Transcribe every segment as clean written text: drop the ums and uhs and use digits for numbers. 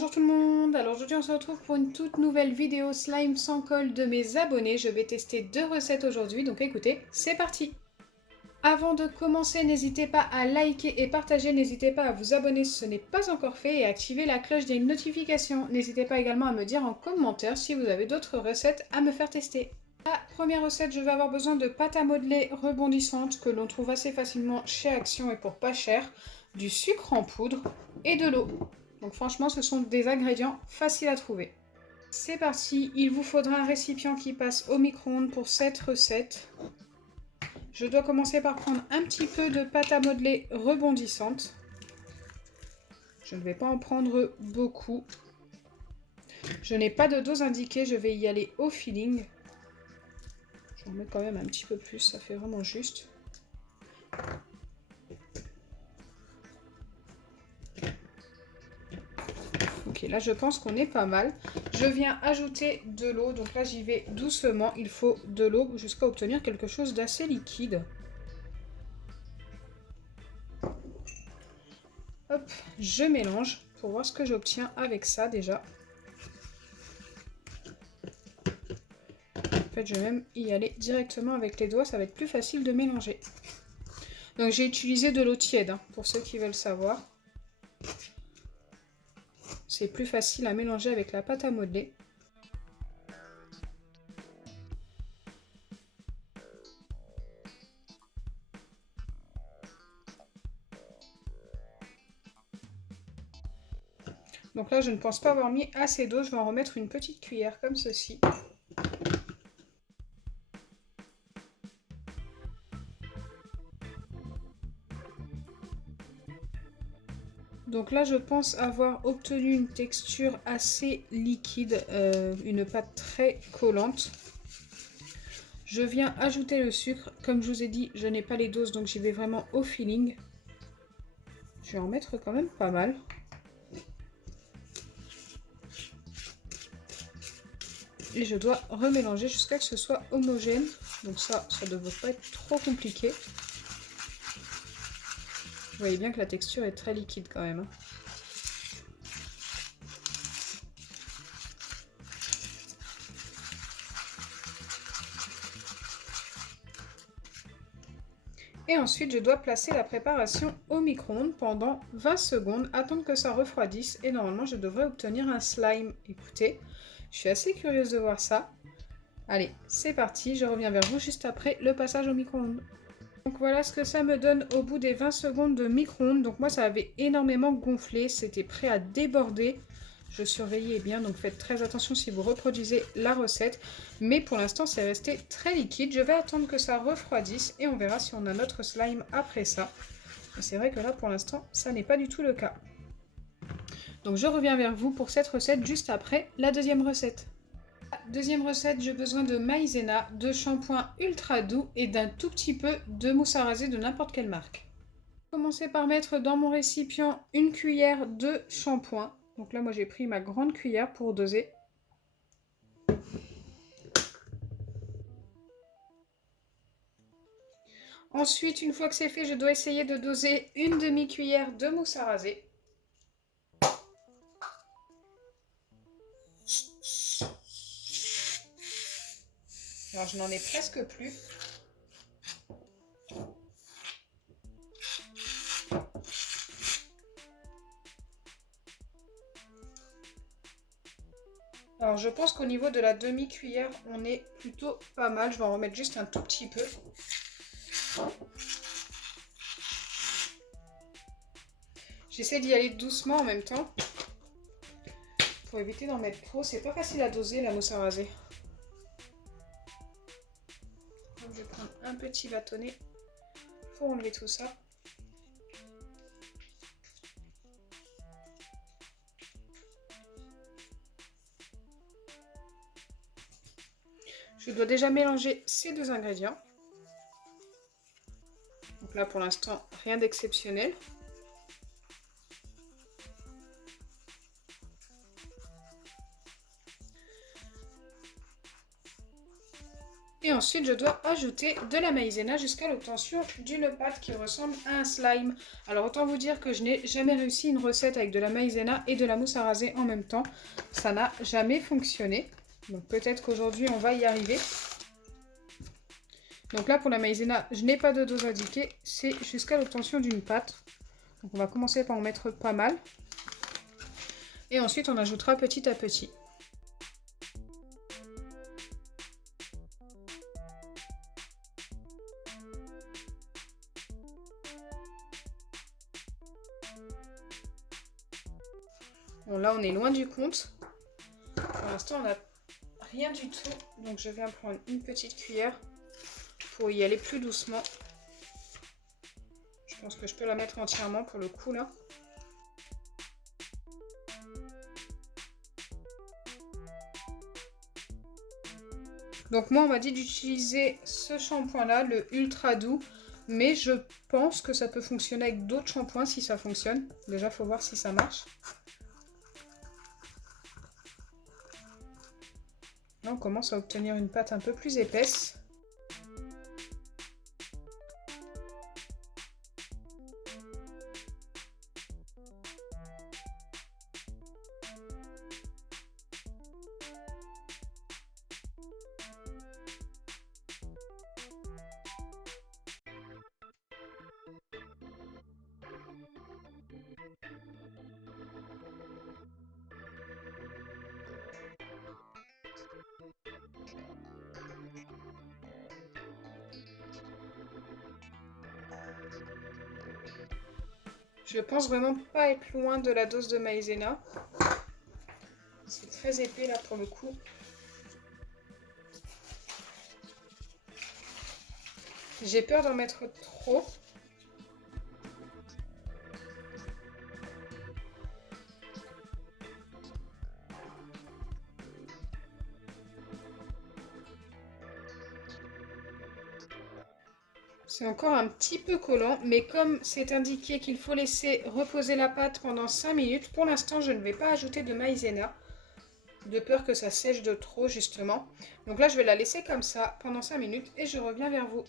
Bonjour tout le monde, alors aujourd'hui on se retrouve pour une toute nouvelle vidéo slime sans colle de mes abonnés. Je vais tester 2 recettes aujourd'hui, donc écoutez, c'est parti. Avant de commencer, n'hésitez pas à liker et partager, n'hésitez pas à vous abonner si ce n'est pas encore fait et à activer la cloche des notifications. N'hésitez pas également à me dire en commentaire si vous avez d'autres recettes à me faire tester. La première recette, je vais avoir besoin de pâte à modeler rebondissante que l'on trouve assez facilement chez Action et pour pas cher, du sucre en poudre et de l'eau. Donc franchement, ce sont des ingrédients faciles à trouver. C'est parti, il vous faudra un récipient qui passe au micro-ondes pour cette recette. Je dois commencer par prendre un petit peu de pâte à modeler rebondissante. Je ne vais pas en prendre beaucoup. Je n'ai pas de dose indiquée, je vais y aller au feeling. J'en mets quand même un petit peu plus, ça fait vraiment juste. Ok, là je pense qu'on est pas mal. Je viens ajouter de l'eau, donc là j'y vais doucement. Il faut de l'eau jusqu'à obtenir quelque chose d'assez liquide. Hop, je mélange pour voir ce que j'obtiens avec ça déjà. En fait, je vais même y aller directement avec les doigts, ça va être plus facile de mélanger. Donc j'ai utilisé de l'eau tiède, hein, pour ceux qui veulent savoir. C'est plus facile à mélanger avec la pâte à modeler. Donc là, je ne pense pas avoir mis assez d'eau. Je vais en remettre une petite cuillère comme ceci. Donc là, je pense avoir obtenu une texture assez liquide, une pâte très collante. Je viens ajouter le sucre. Comme je vous ai dit, je n'ai pas les doses, donc j'y vais vraiment au feeling. Je vais en mettre quand même pas mal. Et je dois remélanger jusqu'à ce que ce soit homogène. Donc ça ne devrait pas être trop compliqué. Vous voyez bien que la texture est très liquide quand même. Et ensuite, je dois placer la préparation au micro-ondes pendant 20 secondes, attendre que ça refroidisse et normalement, je devrais obtenir un slime. Écoutez, je suis assez curieuse de voir ça. Allez, c'est parti, je reviens vers vous juste après le passage au micro-ondes. Donc voilà ce que ça me donne au bout des 20 secondes de micro-ondes. Donc moi, ça avait énormément gonflé, c'était prêt à déborder. Je surveillais bien, donc faites très attention si vous reproduisez la recette. Mais pour l'instant, c'est resté très liquide. Je vais attendre que ça refroidisse et on verra si on a notre slime après ça. Et c'est vrai que là, pour l'instant, ça n'est pas du tout le cas. Donc je reviens vers vous pour cette recette juste après la deuxième recette. Deuxième recette, j'ai besoin de maïzena, de shampoing ultra doux et d'un tout petit peu de mousse à raser de n'importe quelle marque. Commencer par mettre dans mon récipient une cuillère de shampoing. Donc là, moi, j'ai pris ma grande cuillère pour doser. Ensuite, une fois que c'est fait, je dois essayer de doser une demi-cuillère de mousse à raser. Alors, je n'en ai presque plus. Alors, je pense qu'au niveau de la demi-cuillère, on est plutôt pas mal. Je vais en remettre juste un tout petit peu. J'essaie d'y aller doucement en même temps. Pour éviter d'en mettre trop. C'est pas facile à doser la mousse à raser. Donc, je vais prendre un petit bâtonnet pour enlever tout ça. Je dois déjà mélanger ces deux ingrédients. Donc là, pour l'instant, rien d'exceptionnel. Et ensuite, je dois ajouter de la maïzena jusqu'à l'obtention d'une pâte qui ressemble à un slime. Alors autant vous dire que je n'ai jamais réussi une recette avec de la maïzena et de la mousse à raser en même temps. Ça n'a jamais fonctionné. Donc peut-être qu'aujourd'hui on va y arriver. Donc là pour la maïzena, je n'ai pas de dose indiquée. C'est jusqu'à l'obtention d'une pâte. Donc on va commencer par en mettre pas mal. Et ensuite on ajoutera petit à petit. Bon, là, on est loin du compte. Pour l'instant, on n'a rien du tout. Donc, je viens prendre une petite cuillère pour y aller plus doucement. Je pense que je peux la mettre entièrement pour le coup, là. Donc, moi, on m'a dit d'utiliser ce shampoing-là, le Ultra Doux. Mais je pense que ça peut fonctionner avec d'autres shampoings si ça fonctionne. Déjà, il faut voir si ça marche. Là, on commence à obtenir une pâte un peu plus épaisse. Je pense vraiment pas être loin de la dose de maïzena. C'est très épais là pour le coup. J'ai peur d'en mettre trop. C'est encore un petit peu collant, mais comme c'est indiqué qu'il faut laisser reposer la pâte pendant 5 minutes, pour l'instant je ne vais pas ajouter de maïzena, de peur que ça sèche de trop justement. Donc là je vais la laisser comme ça pendant 5 minutes et je reviens vers vous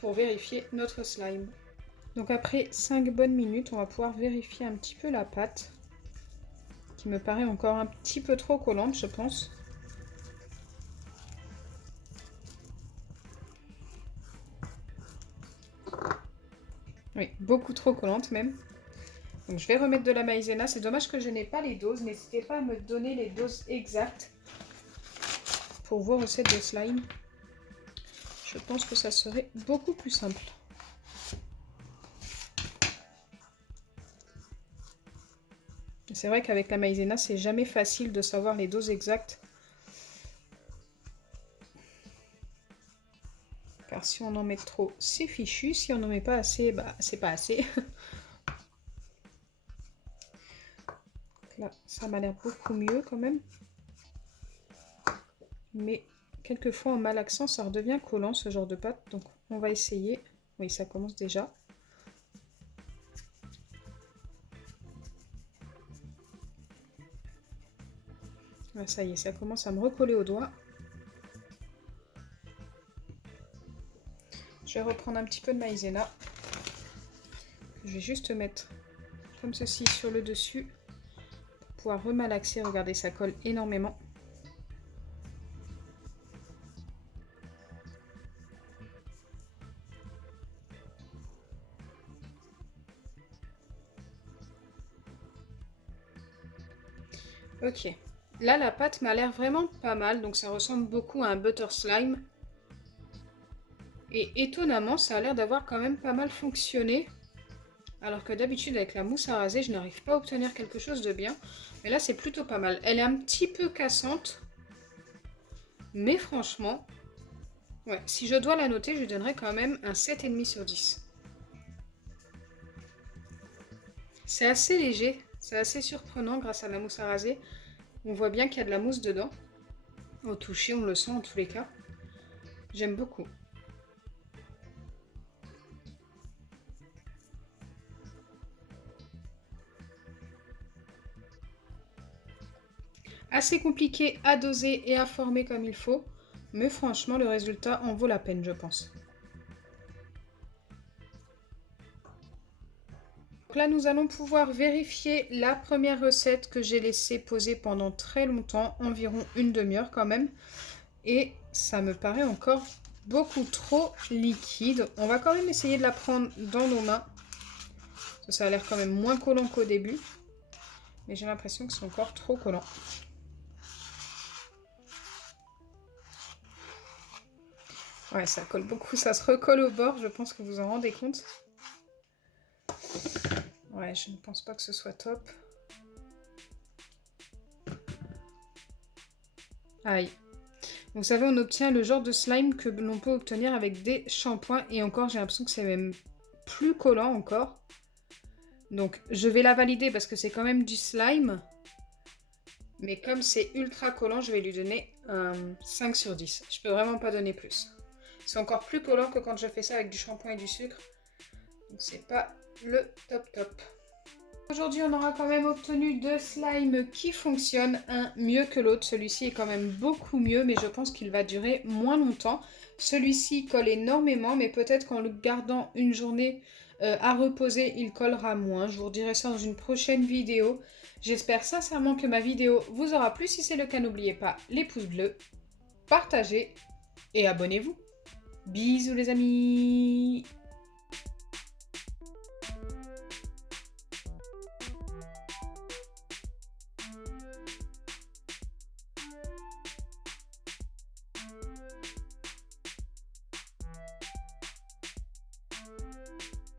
pour vérifier notre slime. Donc après 5 bonnes minutes, on va pouvoir vérifier un petit peu la pâte, qui me paraît encore un petit peu trop collante je pense. Oui, beaucoup trop collante même. Donc je vais remettre de la maïzena. C'est dommage que je n'ai pas les doses. N'hésitez pas à me donner les doses exactes pour vos recettes de slime. Je pense que ça serait beaucoup plus simple. C'est vrai qu'avec la maïzena, c'est jamais facile de savoir les doses exactes. Car si on en met trop, c'est fichu. Si on n'en met pas assez, bah c'est pas assez. Là, ça m'a l'air beaucoup mieux quand même. Mais quelquefois en malaxant, ça redevient collant ce genre de pâte. Donc on va essayer. Oui, ça commence déjà. Ah, ça y est, ça commence à me recoller aux doigts. Je vais reprendre un petit peu de maïzena. Je vais juste mettre comme ceci sur le dessus pour pouvoir remalaxer. Regardez, ça colle énormément. Ok, là la pâte m'a l'air vraiment pas mal, donc ça ressemble beaucoup à un butter slime. Et étonnamment, ça a l'air d'avoir quand même pas mal fonctionné. Alors que d'habitude avec la mousse à raser, je n'arrive pas à obtenir quelque chose de bien. Mais là c'est plutôt pas mal. Elle est un petit peu cassante. Mais franchement, ouais, si je dois la noter, je lui donnerais quand même un 7,5 sur 10. C'est assez léger, c'est assez surprenant grâce à la mousse à raser. On voit bien qu'il y a de la mousse dedans. Au toucher, on le sent en tous les cas. J'aime beaucoup. Assez compliqué à doser et à former comme il faut. Mais franchement, le résultat en vaut la peine, je pense. Donc là, nous allons pouvoir vérifier la première recette que j'ai laissée poser pendant très longtemps, environ une demi-heure quand même. Et ça me paraît encore beaucoup trop liquide. On va quand même essayer de la prendre dans nos mains. Ça a l'air quand même moins collant qu'au début. Mais j'ai l'impression que c'est encore trop collant. Ouais, ça colle beaucoup, ça se recolle au bord, je pense que vous en rendez compte. Ouais, je ne pense pas que ce soit top. Aïe. Vous savez, on obtient le genre de slime que l'on peut obtenir avec des shampoings. Et encore, j'ai l'impression que c'est même plus collant encore. Donc, je vais la valider parce que c'est quand même du slime. Mais comme c'est ultra collant, je vais lui donner un 5 sur 10. Je peux vraiment pas donner plus. C'est encore plus collant que quand je fais ça avec du shampoing et du sucre. Donc c'est pas le top top. Aujourd'hui, on aura quand même obtenu deux slimes qui fonctionnent, un mieux que l'autre. Celui-ci est quand même beaucoup mieux, mais je pense qu'il va durer moins longtemps. Celui-ci colle énormément, mais peut-être qu'en le gardant une journée à reposer, il collera moins. Je vous redirai ça dans une prochaine vidéo. J'espère sincèrement que ma vidéo vous aura plu. Si c'est le cas, n'oubliez pas les pouces bleus, partagez et abonnez-vous. Bisous les amis!